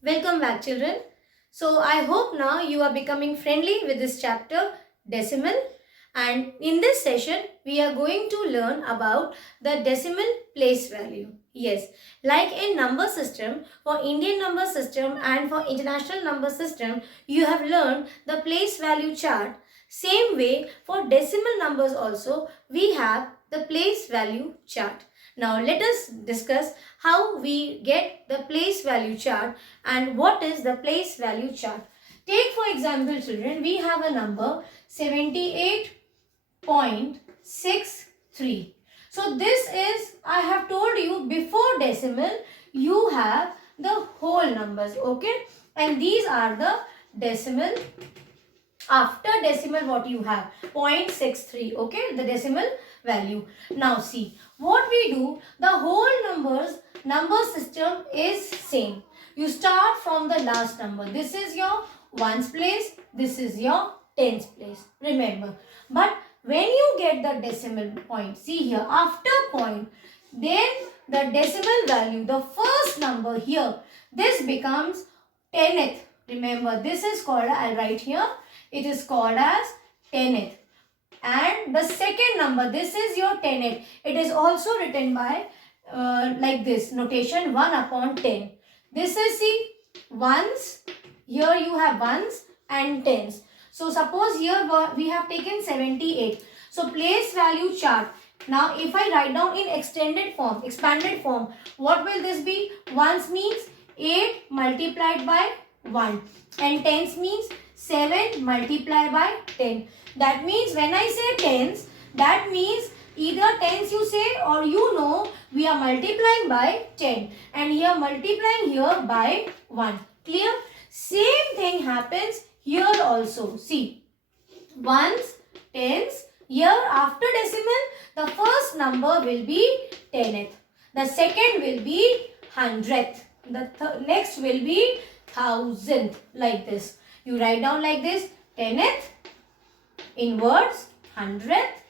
Welcome back, children. So I hope now you are becoming friendly with this chapter, decimal. And in this session, we are going to learn about the decimal place value. Yes, like in number system, for Indian number system and for international number system, you have learned the place value chart. Same way, for decimal numbers also, we have the place value chart. Now let us discuss how we get the place value chart and what is the place value chart. Take for example, children, we have a number 78.63. So this is, I have told you, before decimal you have the whole numbers, okay, and these are the decimal. After decimal what you have 0.63, okay, the decimal value. Now see what we do, the whole number system is same. You start from the last number. This is your ones place, this is your tens place, remember. But when you get the decimal point, see here, after point, then the decimal value, the first number here, this becomes 10th. Remember, this is called, I'll write here, it is called as 10th. And the second number, this is your 10th. It is also written by like this notation, 1 upon 10. This is, see, ones, here you have ones and tens. So suppose here we have taken 78. So place value chart. Now if I write down in extended form, expanded form, what will this be? Ones means 8 multiplied by 1 and tens means 7 multiplied by 10. That means when I say tens, that means either tens you say or you know we are multiplying by 10 and here multiplying here by 1. Clear? Same thing happens here also. See, ones, tens, here after decimal the first number will be 10th. The second will be 100th. The next will be 1000th, like this. You write down like this, 10th, inwards, 100th,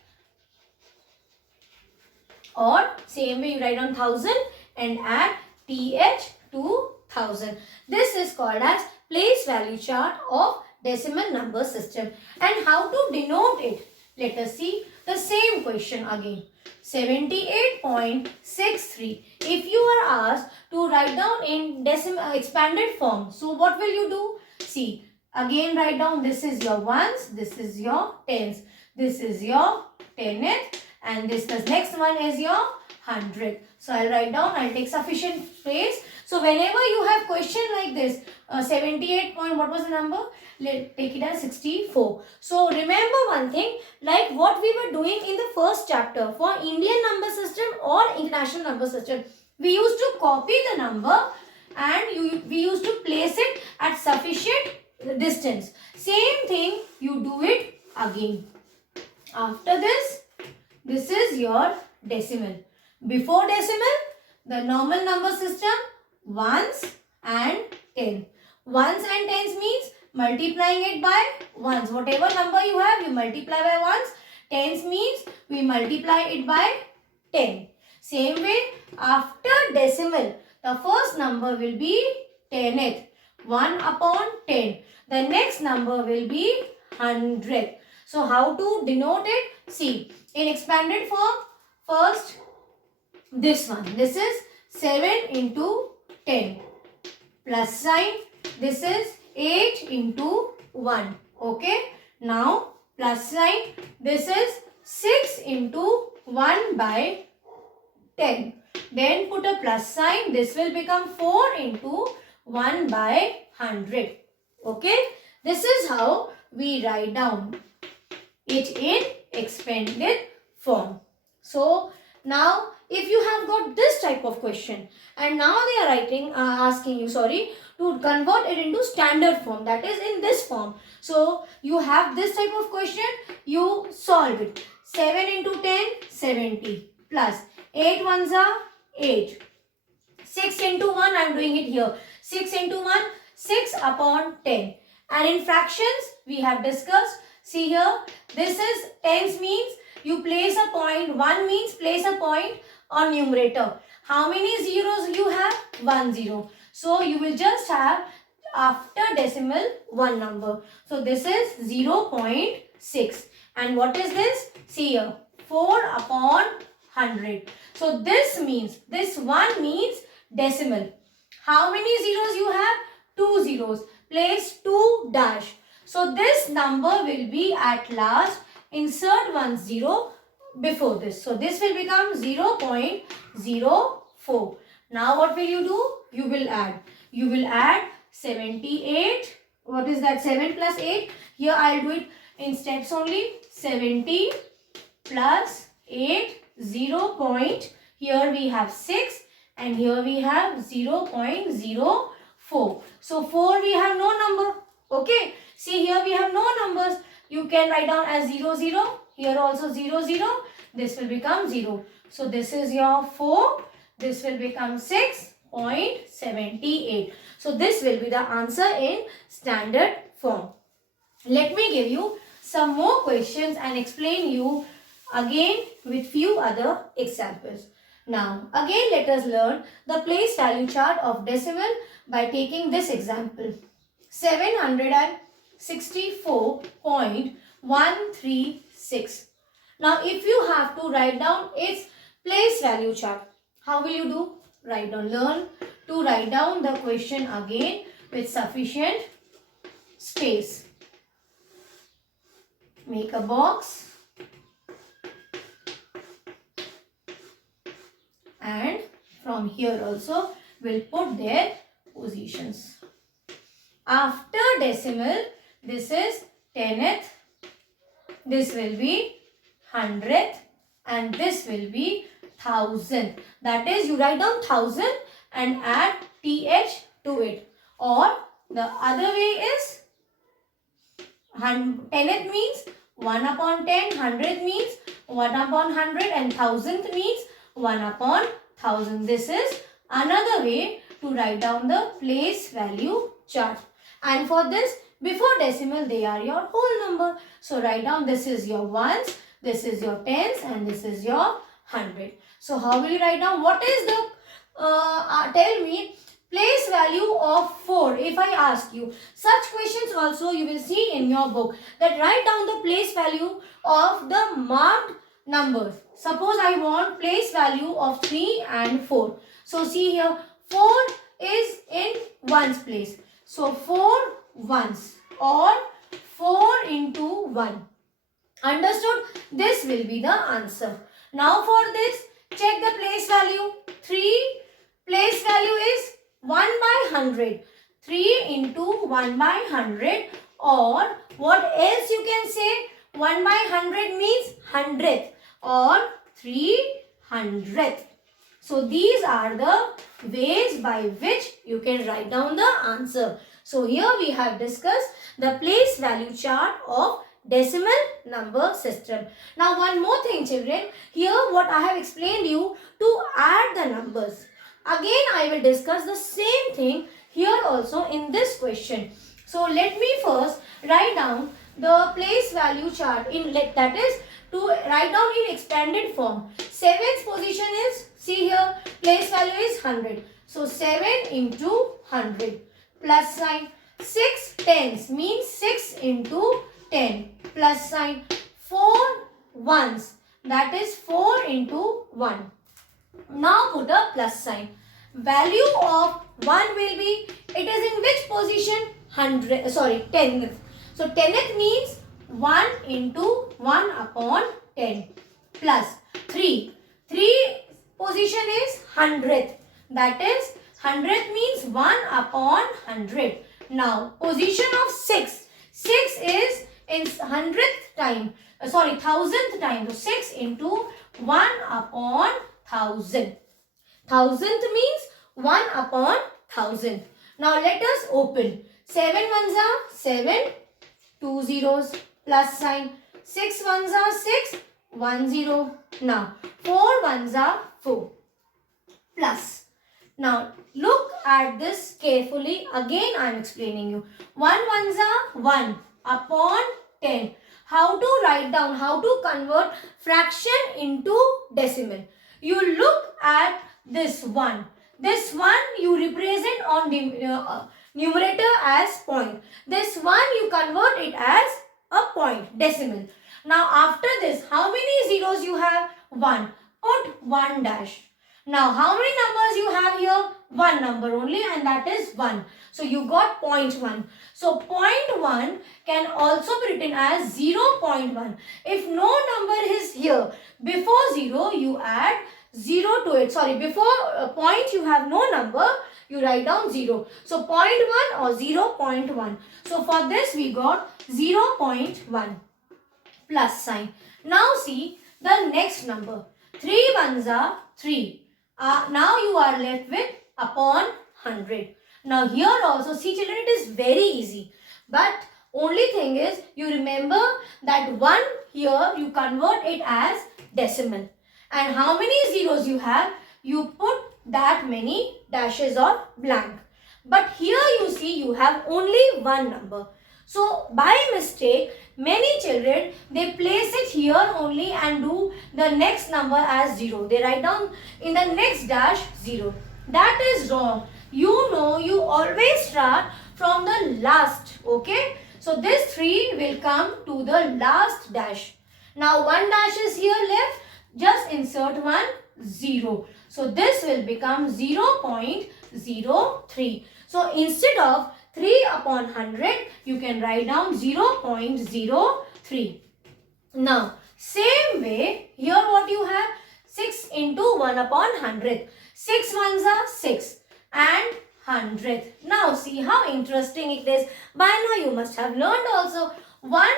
or same way you write down 1000 and add th to 1000. This is called as place value chart of decimal number system. And how to denote it? Let us see the same question again. 78.63. If you are asked to write down in decimal expanded form, so what will you do? See, again write down, this is your ones, this is your tens, this is your 10th, and this the next one is your 100. So I'll write down, I'll take sufficient space. So whenever you have question like this, 78 point, what was the number? Take it as 64. So remember one thing, like what we were doing in the first chapter for Indian number system or international number system. We used to copy the number and we used to place it at sufficient distance. Same thing you do it again. After this is your decimal. Before decimal, the normal number system, ones and 10. Ones and tens means multiplying it by ones. Whatever number you have, you multiply by ones. Tens means we multiply it by 10. Same way, after decimal, the first number will be 10th. 1 upon 10. The next number will be 100. So how to denote it? See, in expanded form, first this one. This is 7 into 10 plus sign. This is 8 into 1. Okay. Now plus sign. This is 6 into 1 by 10. Then put a plus sign. This will become 4 into 1 by 100. Okay. This is how we write down it in expanded form. So now if you have got this type of question and now they are asking you to convert it into standard form, that is in this form. So you have this type of question, you solve it. 7 into 10, 70 plus 8 ones are 8. 6 into 1, I am doing it here. 6 into 1, 6 upon 10. And in fractions, we have discussed. See here, this is tens means you place a point. 1 means place a point on numerator. How many zeros you have? 1 0. So you will just have after decimal one number. So this is 0.6. And what is this? See here, 4 upon 100. So this means, this one means decimal. How many zeros you have? 2 zeros. Place 2 dash. So this number will be at last, insert 1 0 before this. So this will become 0.04. Now what will you do? You will add. You will add 78. What is that? 7 plus 8. Here I will do it in steps only. 70 plus 8, 0 point. Here we have 6 and here we have 0.04. So 4 we have no number. Okay. See, here we have no numbers. You can write down as 0, 0. Here also 0, 0. This will become 0. So this is your 4. This will become 6.78. So this will be the answer in standard form. Let me give you some more questions and explain you again with few other examples. Now again let us learn the place value chart of decimal by taking this example. 764.136. Now if you have to write down its place value chart, how will you do? Write down, learn to write down the question again with sufficient space. Make a box and from here also we'll put their positions. After decimal, this is 10th, this will be 100th and this will be 1000th. That is, you write down 1000 and add th to it. Or the other way is 10th means 1 upon 10, 100th means 1 upon 100 and 1000th means 1 upon 1000. This is another way to write down the place value chart. And for this, before decimal, they are your whole number. So write down, this is your ones, this is your tens and this is your 100. So how will you write down? What is the, tell me, place value of 4? If I ask you, such questions also you will see in your book, that write down the place value of the marked numbers. Suppose I want place value of 3 and 4. So see here, 4 is in ones place. So 4 ones or 4 into 1. Understood? This will be the answer. Now for this, check the place value. 3 place value is 1 by 100. 3 into 1 by 100, or what else you can say? 1 by 100 means 100th or 300th. So these are the ways by which you can write down the answer. So here we have discussed the place value chart of decimal number system. Now one more thing children, here what I have explained you to add the numbers. Again I will discuss the same thing here also in this question. So let me first write down the place value chart in, that is to write down in expanded form. 7th position is, see here, place value is 100. So 7 into 100 plus sign. 6 tens means 6 into 10 plus sign. 4 ones, that is 4 into 1. Now put a plus sign. Value of 1 will be, it is in which position? 10th. So 10th means 1 into 1 upon 10 plus 3. 3 position is 100th. That is 100th means 1 upon 100. Now position of 6. 6 is in 100th time. 1000th time. So 6 into 1 upon 1000. 1000th means 1 upon 1000. Now let us open. 7 ones are 7. 2 zeros plus sign. 6 ones are 6. 1 0. Now 4 ones are 4 plus. Now look at this carefully. Again I am explaining you. 1 ones are 1 upon 10. How to write down, how to convert fraction into decimal. You look at this 1. This 1 you represent on numerator as point. This 1 you convert it as a point, decimal. Now after this, how many zeros you have? 1. Put 1 dash. Now how many numbers you have here? One number only, and that is 1. So you got 0.1. So 0.1 can also be written as 0.1. If no number is here before 0, you add 0 to it. Sorry, before point you have no number, you write down 0. So 0.1 or 0.1. So for this we got 0.1 plus sign. Now see the next number. 3 ones are 3. Now you are left with upon 100. Now here also, see children, it is very easy. But only thing is, you remember that 1 here you convert it as decimal. And how many zeros you have? You put that many dashes or blank. But here you see you have only one number. So by mistake, many children, they place it here only and do the next number as 0. They write down in the next dash 0. That is wrong. You know, you always start from the last. Okay. So this 3 will come to the last dash. Now one dash is here left. Just insert 1 0. So this will become 0.03. So instead of 3 upon 100, you can write down 0.03. Now, same way, here what you have? 6 into 1 upon 100. 6 ones are 6 and 100. Now, see how interesting it is. By now, you must have learned also. 1,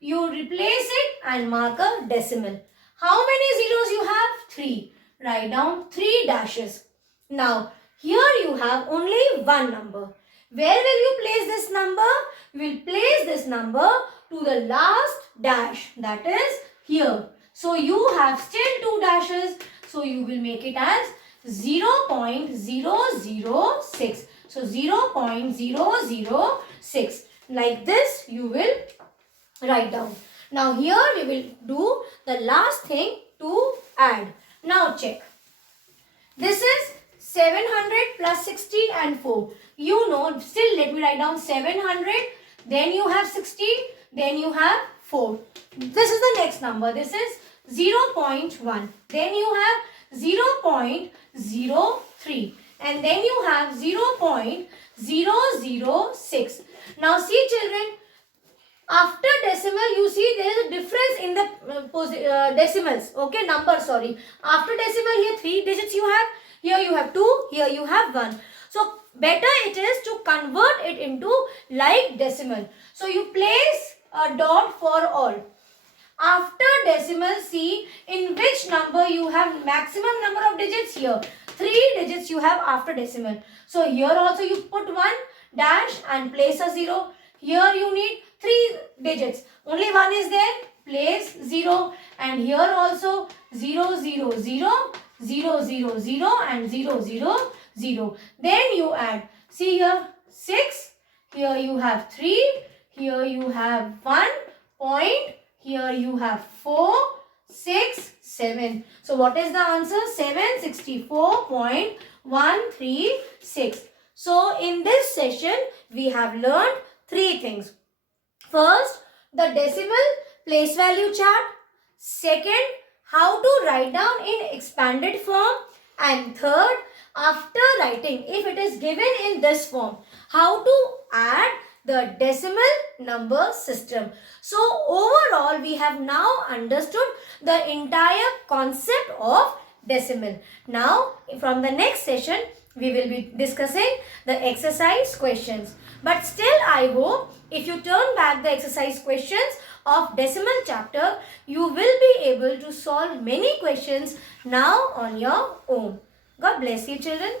you replace it and mark a decimal. How many zeros you have? 3. Write down 3 dashes. Now, here you have only one number. Where will you place this number? You will place this number to the last dash, that is here. So you have still 2 dashes. So you will make it as 0.006. So 0.006. Like this you will write down. Now here we will do the last thing to add. Now check. This is 700 plus 60 and 4. You know, still let me write down 700. Then you have 60. Then you have 4. This is the next number. This is 0.1. Then you have 0.03. And then you have 0.006. Now see children, after decimal you see there is a difference in the decimals. Okay, number, sorry. After decimal here 3 digits you have. Here you have 2, here you have 1. So better it is to convert it into like decimal. So you place a dot for all. After decimal, see in which number you have maximum number of digits here. 3 digits you have after decimal. So here also you put 1 dash and place a 0. Here you need 3 digits. Only 1 is there. Place 0. And here also 0, 0, 0. 0, 0, 0 and 0, 0, 0. Then you add. See here 6. Here you have 3. Here you have 1 point. Here you have 4, 6, 7. So what is the answer? 764.136. So in this session we have learned 3 things. First, the decimal place value chart. Second, how to write down in expanded form. And third, after writing, if it is given in this form, how to add the decimal number system. So overall, we have now understood the entire concept of decimal. Now, from the next session, we will be discussing the exercise questions. But still, I hope if you turn back the exercise questions of decimal chapter, you will be able to solve many questions now on your own. God bless you, children.